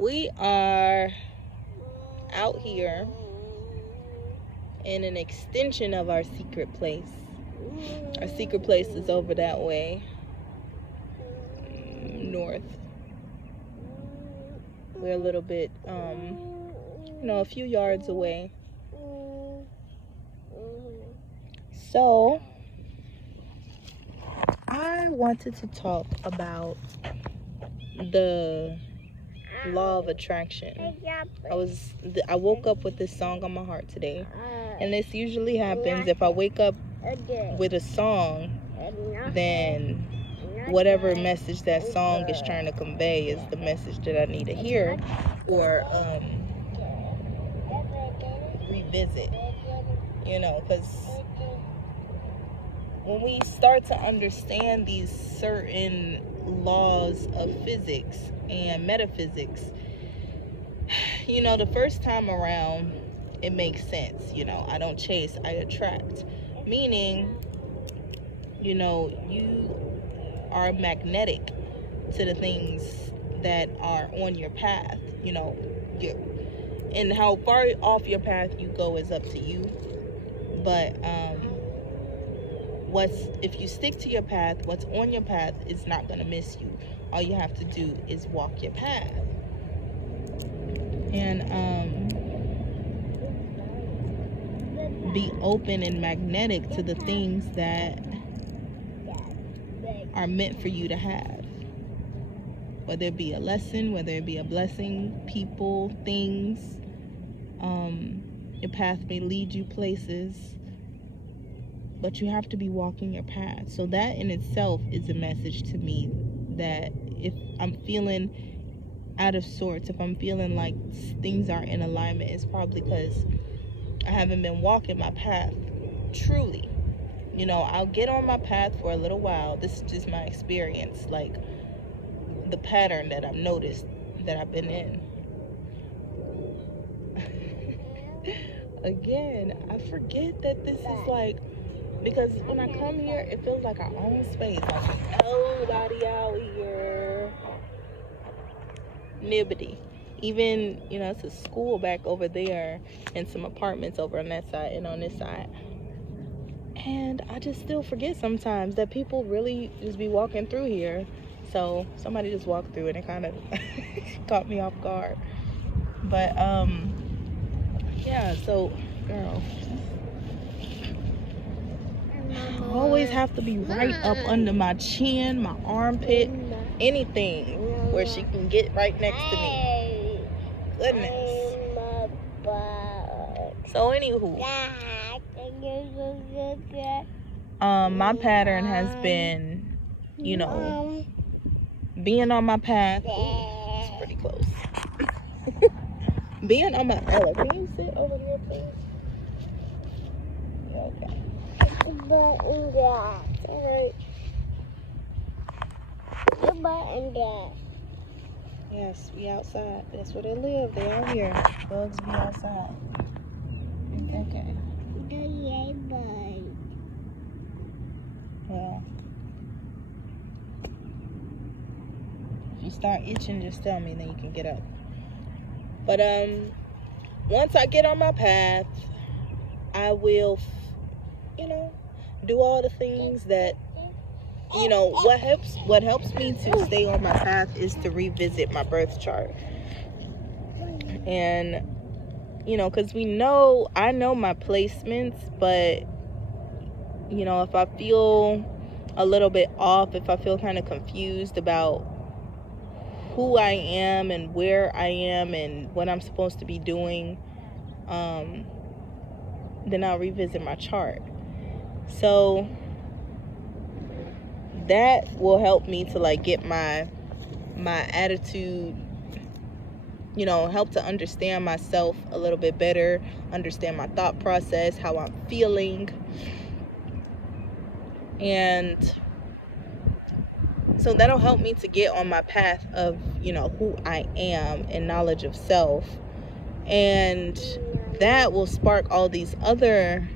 We are out here in an extension of our secret place. Our secret place is over that way, north. We're a little bit, a few yards away. So, I wanted to talk about the law of attraction. I woke up with this song on my heart today, and this usually happens if I wake up with a song, then whatever message that song is trying to convey is the message that I need to hear or revisit, because when we start to understand these certain laws of physics and metaphysics, the first time around it makes sense. I don't chase, I attract, meaning you are magnetic to the things that are on your path. And how far off your path you go is up to you, but if you stick to your path, what's on your path is not going to miss you. All you have to do is walk your path. And be open and magnetic to the things that are meant for you to have. Whether it be a lesson, whether it be a blessing, people, things. Your path may lead you places, but you have to be walking your path. So that in itself is a message to me that if I'm feeling out of sorts, if I'm feeling like things aren't in alignment, it's probably because I haven't been walking my path truly. I'll get on my path for a little while. This is just my experience, like the pattern that I've noticed that I've been in. Again, I forget that this is like, because when I come here, it feels like our own space. Like nobody out here. Nobody. Even, it's a school back over there and some apartments over on that side and on this side. And I just still forget sometimes that people really just be walking through here. So somebody just walked through and it kind of caught me off guard. But, yeah, so, girl, I always have to be right up under my chin, my armpit, anything where she can get right next to me. Goodness. So, anywho, my pattern has been, being on my path. Ooh, it's pretty close. Being on my, Ella, can you sit over there, please? Yeah, okay. Alright. Yes, we outside. That's where they live. They out here. Bugs be outside. Okay. Well, if you start itching, just tell me, then you can get up. But once I get on my path, I will, do all the things that, what helps me to stay on my path is to revisit my birth chart. And, because I know my placements, but, if I feel a little bit off, if I feel kind of confused about who I am and where I am and what I'm supposed to be doing, then I'll revisit my chart. So that will help me to get my attitude, help to understand myself a little bit better, understand my thought process, how I'm feeling. And so that'll help me to get on my path of, who I am and knowledge of self. And that will spark all these other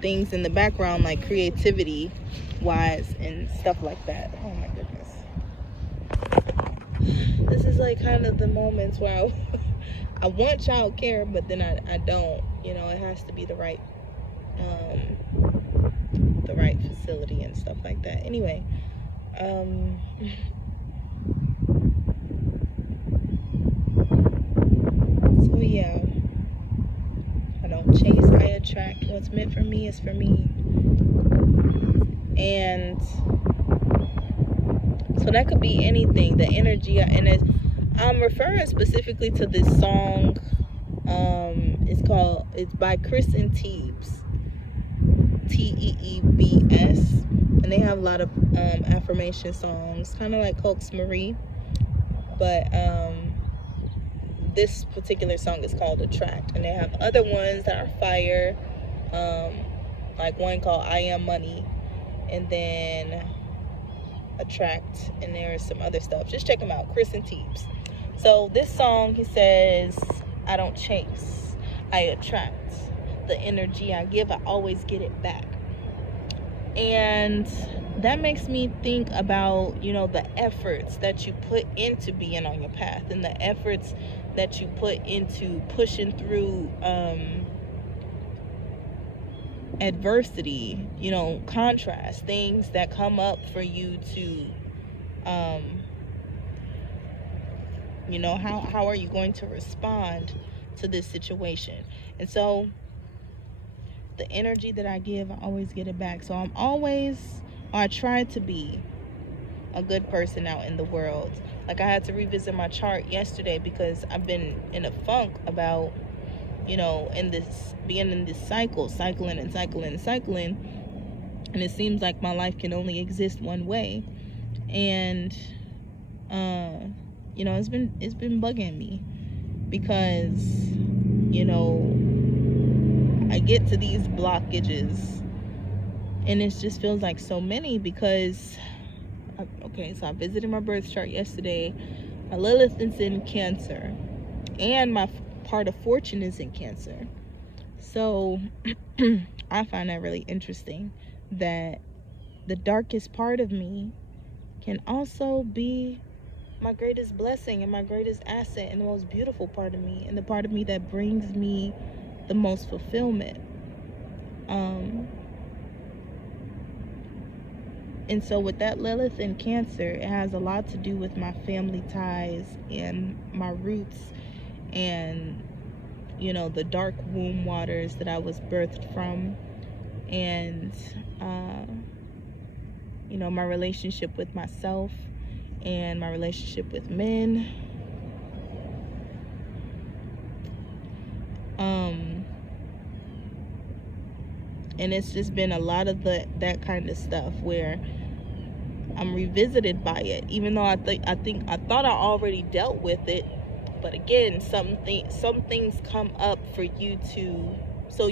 things in the background, like creativity wise and stuff like that. Oh my goodness. this is like kind of the moments where I want child care, but then I don't. You know, it has to be the right facility and stuff like that. Anyway, so yeah, I don't chase, I attract. What's meant for me is for me. And so that could be anything, the energy, and I'm referring specifically to this song. It's by Chris and Teebs, Teebs, and they have a lot of affirmation songs, kind of like Cox Marie, but this particular song is called Attract, and they have other ones that are fire, like one called I Am Money, and then Attract, and there's some other stuff. Just check them out, Chris and Teebs. So this song, he says, I don't chase, I attract. The energy I give, I always get it back. And that makes me think about, you know, the efforts that you put into being on your path, and the efforts that you put into pushing through adversity, you know, contrast, things that come up for you to you know, how are you going to respond to this situation? And so the energy that I give, I always get it back. So I try to be a good person out in the world. Like, I had to revisit my chart yesterday because I've been in a funk about, you know, being in this cycling, and it seems like my life can only exist one way. And you know, it's been bugging me because, you know, I get to these blockages and it just feels like so many because okay, so I visited my birth chart yesterday. My Lilith is in Cancer, and my part of fortune is in Cancer. So I find that really interesting that the darkest part of me can also be my greatest blessing and my greatest asset, and the most beautiful part of me, and the part of me that brings me the most fulfillment. And so with that Lilith in Cancer, it has a lot to do with my family ties and my roots, and, you know, the dark womb waters that I was birthed from, and you know, my relationship with myself and my relationship with men. And it's just been a lot of that kind of stuff where I'm revisited by it, even though I thought I already dealt with it. But again, some things come up for you to, so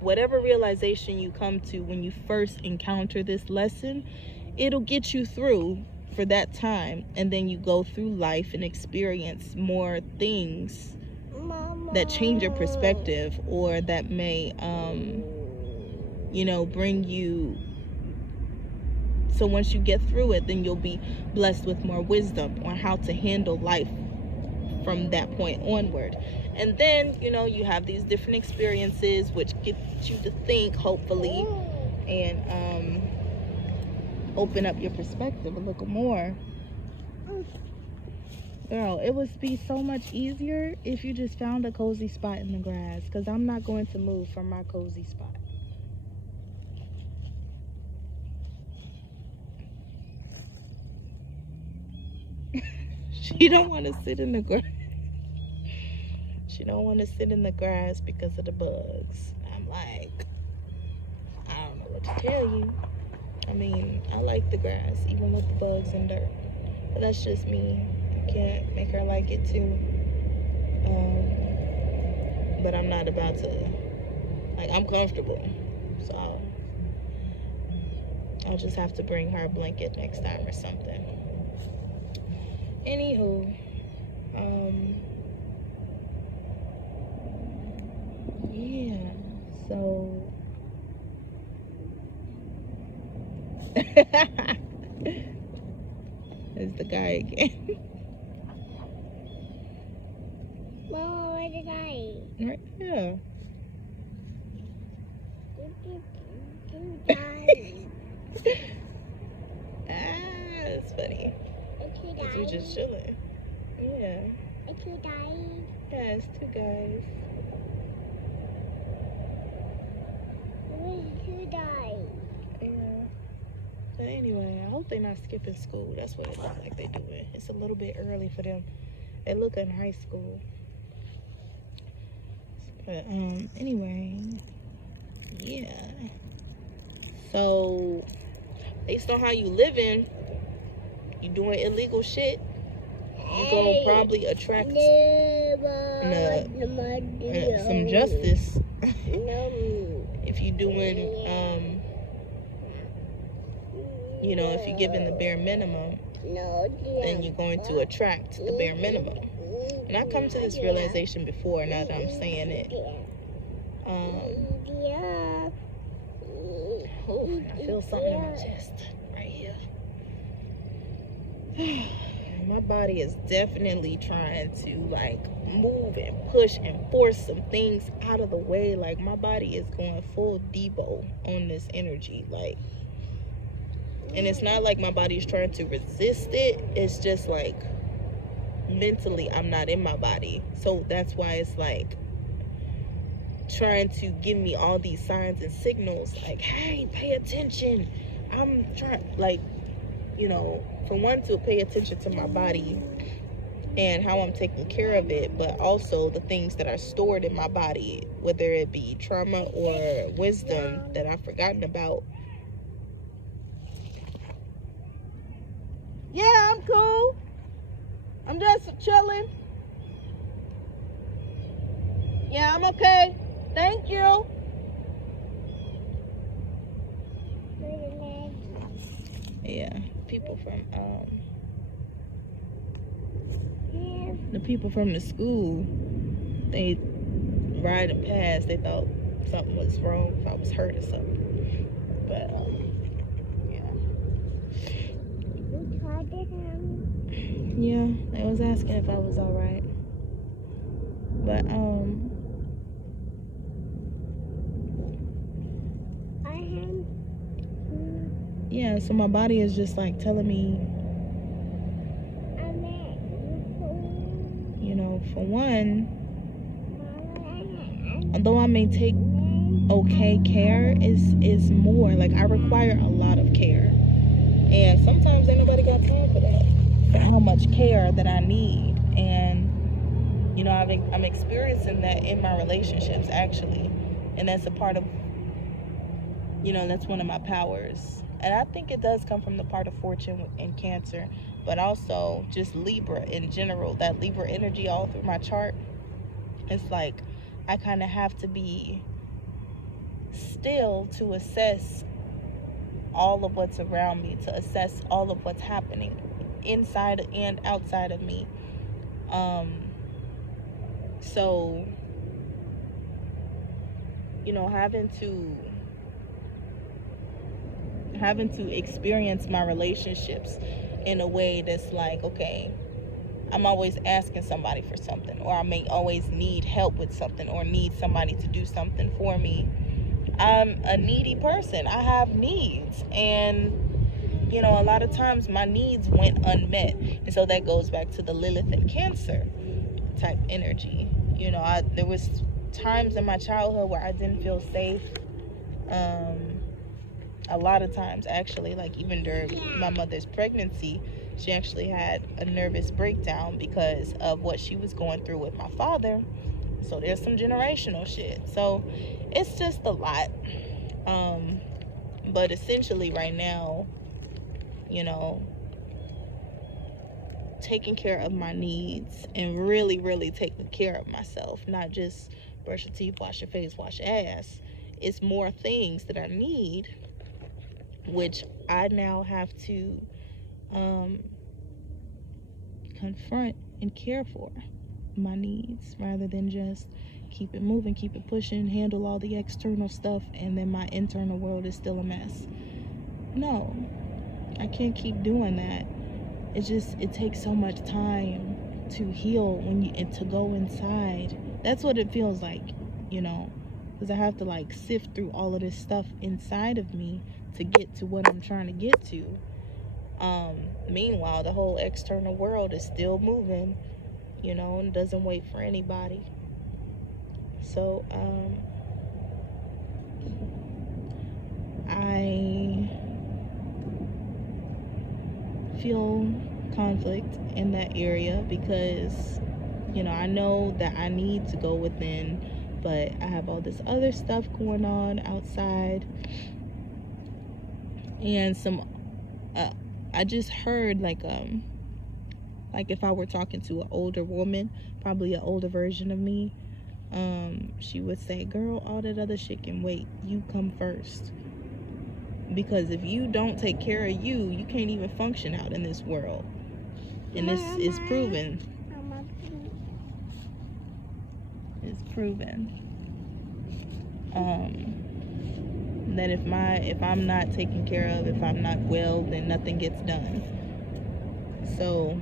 whatever realization you come to when you first encounter this lesson, it'll get you through for that time, and then you go through life and experience more things that change your perspective, or that may you know, bring you, so once you get through it, then you'll be blessed with more wisdom on how to handle life from that point onward. And then, you know, you have these different experiences which get you to think, hopefully, and open up your perspective a little more. Girl, it would be so much easier if you just found a cozy spot in the grass, because I'm not going to move from my cozy spot. She don't want to sit in the grass. She don't want to sit in the grass because of the bugs. I'm like, I don't know what to tell you. I mean, I like the grass, even with the bugs and dirt. But that's just me. I can't make her like it too. But I'm not about to, like, I'm comfortable. So I'll just have to bring her a blanket next time or something. Anywho, yeah, so there's the guy again. Mom, where did I? Right here. That's funny. Because we're just chilling. Yeah. It's two guys. Yeah, it's two guys. Two guys. Yeah. But anyway, I hope they're not skipping school. That's what it looks like they're doing. It's a little bit early for them. They look in high school. But anyway, yeah. So based on how you living, you doing illegal shit, you gonna probably attract some justice. If you doing you know, if you're giving the bare minimum, then you're going to attract the bare minimum. And I come to this realization before, now that I'm saying it. I feel something in my chest right here. My body is definitely trying to like move and push and force some things out of the way. Like my body is going full Debo on this energy, like, and it's not like my body is trying to resist it. It's just like mentally I'm not in my body, so that's why it's like trying to give me all these signs and signals like, hey, pay attention. I'm trying, like, you know, for one, to pay attention to my body and how I'm taking care of it, but also the things that are stored in my body, whether it be trauma or wisdom that I've forgotten about. Yeah, I'm cool. I'm just chilling. Yeah, I'm okay. Thank you. Yeah, people from the people from the school, they riding past, they thought something was wrong, if I was hurt or something. But yeah, they was asking if I was all right. But yeah, so my body is just like telling me, you know, for one, although I may take okay care, is more like I require a lot of care, and sometimes ain't nobody got time for that, for how much care that I need. And you know, I'm experiencing that in my relationships actually, and that's a part of, you know, that's one of my powers. And I think it does come from the part of fortune and Cancer, but also just Libra in general, that Libra energy all through my chart. It's like I kind of have to be still to assess all of what's around me, to assess all of what's happening inside and outside of me. So, you know, having to experience my relationships in a way that's like, okay, I'm always asking somebody for something, or I may always need help with something, or need somebody to do something for me. I'm a needy person. I have needs, and you know, a lot of times my needs went unmet, and so that goes back to the Lilith and Cancer type energy. You know, there was times in my childhood where I didn't feel safe. A lot of times, actually, like even during my mother's pregnancy, she actually had a nervous breakdown because of what she was going through with my father. So there's some generational shit. So it's just a lot. But essentially right now, you know, taking care of my needs and really, really taking care of myself, not just brush your teeth, wash your face, wash your ass. It's more things that I need, which I now have to confront and care for my needs, rather than just keep it moving, keep it pushing, handle all the external stuff, and then my internal world is still a mess. No, I can't keep doing that. It takes so much time to heal and to go inside. That's what it feels like, you know, because I have to like sift through all of this stuff inside of me to get to what I'm trying to get to. Meanwhile, the whole external world is still moving, you know, and doesn't wait for anybody. So I feel conflict in that area because, you know, I know that I need to go within, but I have all this other stuff going on outside. And I just heard like if I were talking to an older woman, probably an older version of me, she would say, girl, all that other shit can wait, you come first. Because if you don't take care of you, you can't even function out in this world. And this is proven. It's proven that if I'm not taken care of, if I'm not well, then nothing gets done. So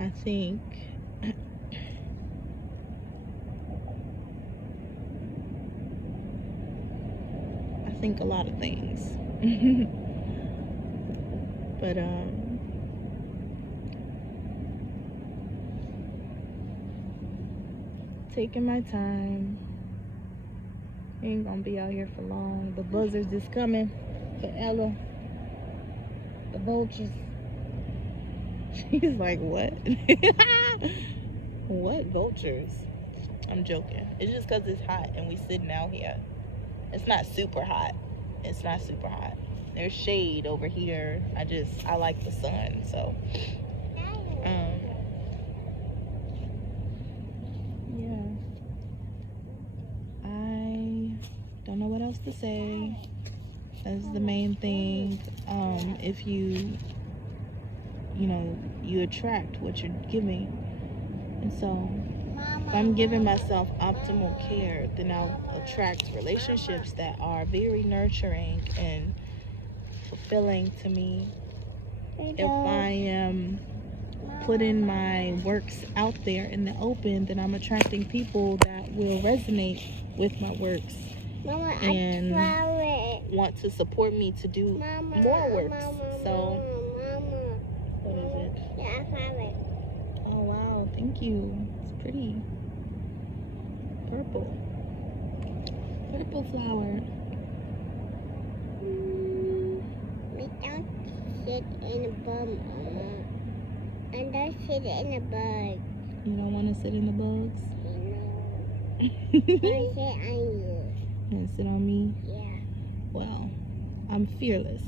I think a lot of things. But taking my time. Ain't gonna be out here for long. The buzzards is coming for Ella. The vultures. She's like, what? What vultures? I'm joking. It's just because it's hot and we sitting out here. It's not super hot. It's not super hot. There's shade over here. I like the sun, so yeah. I don't know what else to say. That's the main thing. If you know, you attract what you're giving. And so if I'm giving myself optimal care, then I'll attract relationships that are very nurturing and fulfilling to me. If I am putting my works out there in the open, then I'm attracting people that will resonate with my works and want to support me to do more works. So, what is it? Yeah, I found it. Oh wow, thank you. It's pretty. Purple flower. We don't sit in a bum, Mama. And don't sit in a bug. You don't want to sit in the bugs? No. I sit on you. You want to sit on me? Yeah. Well, I'm fearless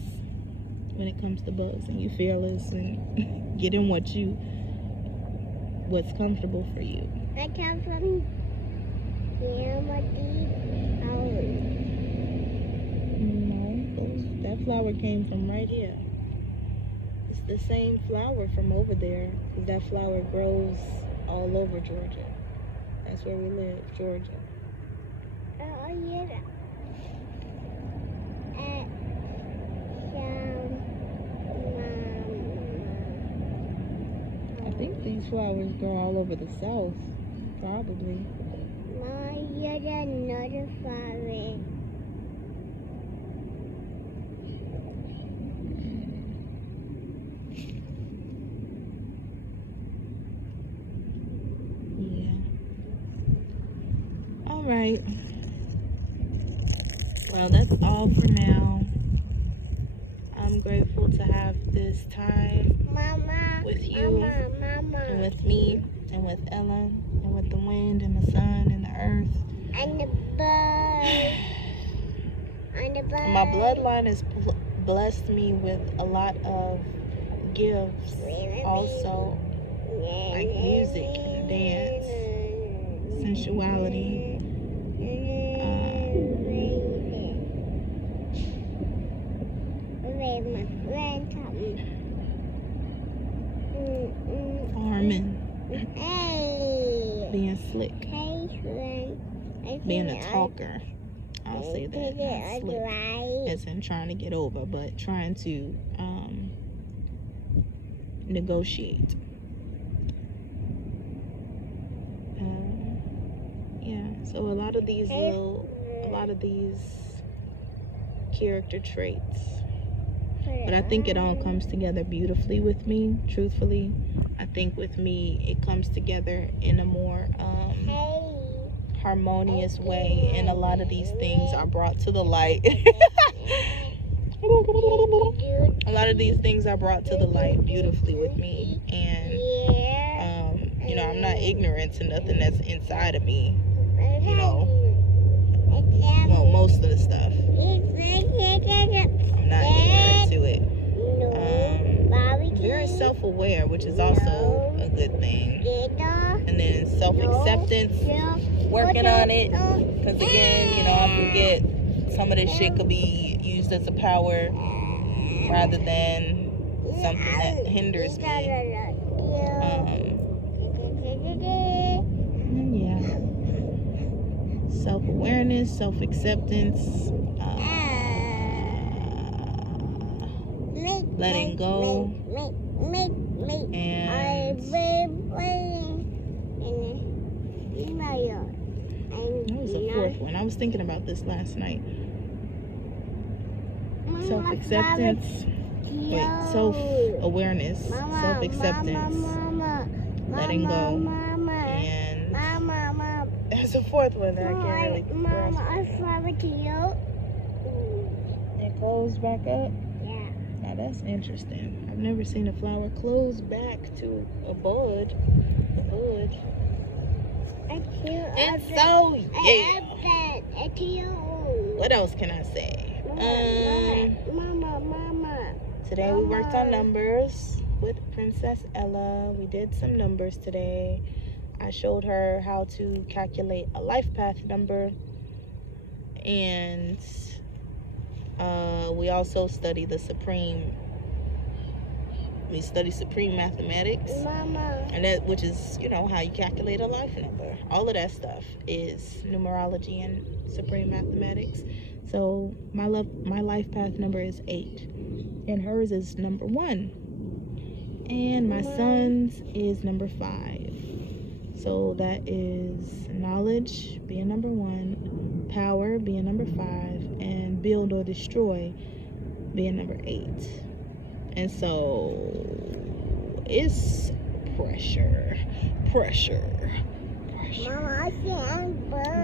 when it comes to bugs, and you fearless and getting what's comfortable for you. I come from No, that flower came from right here. It's the same flower from over there, because that flower grows all over Georgia. That's where we live, Georgia. Oh, yeah. I think these flowers grow all over the South, probably. Mom, you're another flower. Alright. Well, that's all for now. I'm grateful to have this time with you and with me and with Ella and with the wind and the sun and the earth. And the bird. And the bird. And my bloodline has blessed me with a lot of gifts. Also, like music, dance, sensuality. Farming. Being slick. Being a talker. I'll say that. Not slick. As in trying to get over, but trying to negotiate. Yeah, so a lot of these character traits, but I think it all comes together beautifully with me. Truthfully, I think with me it comes together in a more harmonious way, and a lot of these things are brought to the light. A lot of these things are brought to the light beautifully with me, and you know, I'm not ignorant to nothing that's inside of me, you know. Well, most of the stuff, I'm not ignorant to it. Very self-aware, which is also a good thing. And then self-acceptance, working on it, because again, you know, I forget some of this shit could be used as a power rather than something that hinders me. Yeah, self-awareness, self-acceptance, letting go, and that was the fourth one. I was thinking about this last night. Self-acceptance, self-awareness, self-acceptance, letting go, and there's a fourth one that I can't really grasp. It closed back up? Yeah. Now that's interesting. I've never seen a flower close back to a bud. And so, yeah. What else can I say? Today we worked on numbers with Princess Ella. We did some numbers today. I showed her how to calculate a life path number, and we also study the supreme mathematics, and that, which is, you know, how you calculate a life number. All of that stuff is numerology and supreme mathematics. So my life path number is 8, and hers is number 1, and my son's is number 5. So that is knowledge being number 1, power being number 5, and build or destroy being number 8. And so it's pressure. Mama,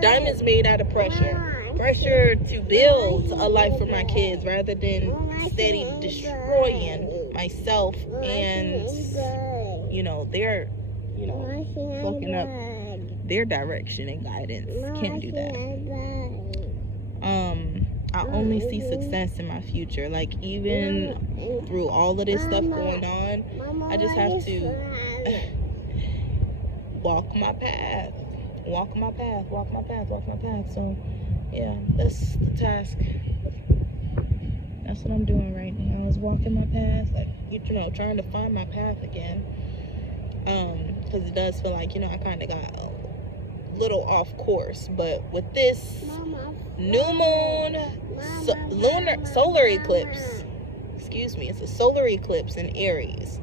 Diamonds made out of pressure. Pressure to build a life for my kids rather than steady destroying myself and, you know, they're, you know, fucking up their direction and guidance. Can't do that. I only see success in my future. Like, even through all of this stuff going on, I just have to walk my path. So, yeah, that's the task. That's what I'm doing right now, is walking my path, like, you know, trying to find my path again. Because it does feel like, you know, I kind of got a little off course. But with this new moon, solar eclipse, it's a solar eclipse in Aries.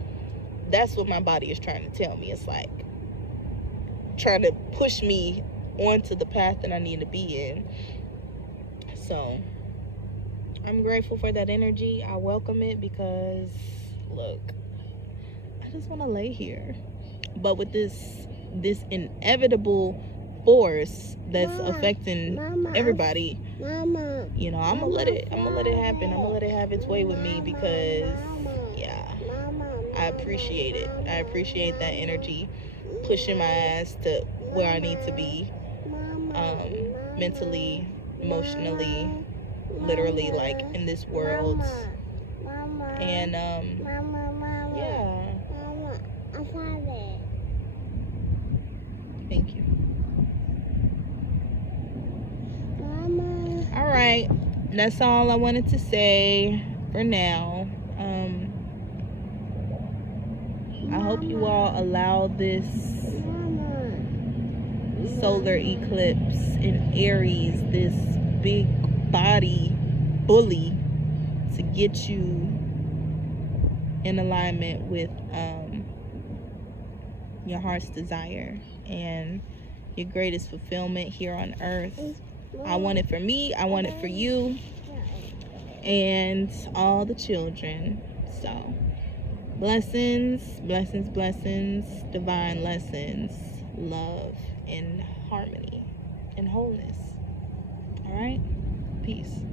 That's what my body is trying to tell me. It's like trying to push me onto the path that I need to be in. So I'm grateful for that energy. I welcome it, because look, I just want to lay here. But with this inevitable force that's affecting everybody, you know, I'm gonna let it happen. I'm gonna let it have its way with me, because yeah, I appreciate it. I appreciate that energy pushing my ass to where I need to be, mentally, emotionally, literally, like, in this world. And yeah. Thank you. All right, that's all I wanted to say for now. I hope you all allow this solar eclipse in Aries, this big body bully, to get you in alignment with your heart's desire and your greatest fulfillment here on earth. I want it for me, I want it for you, and all the children. So blessings, blessings, blessings, divine lessons, love and harmony and wholeness. All right, peace.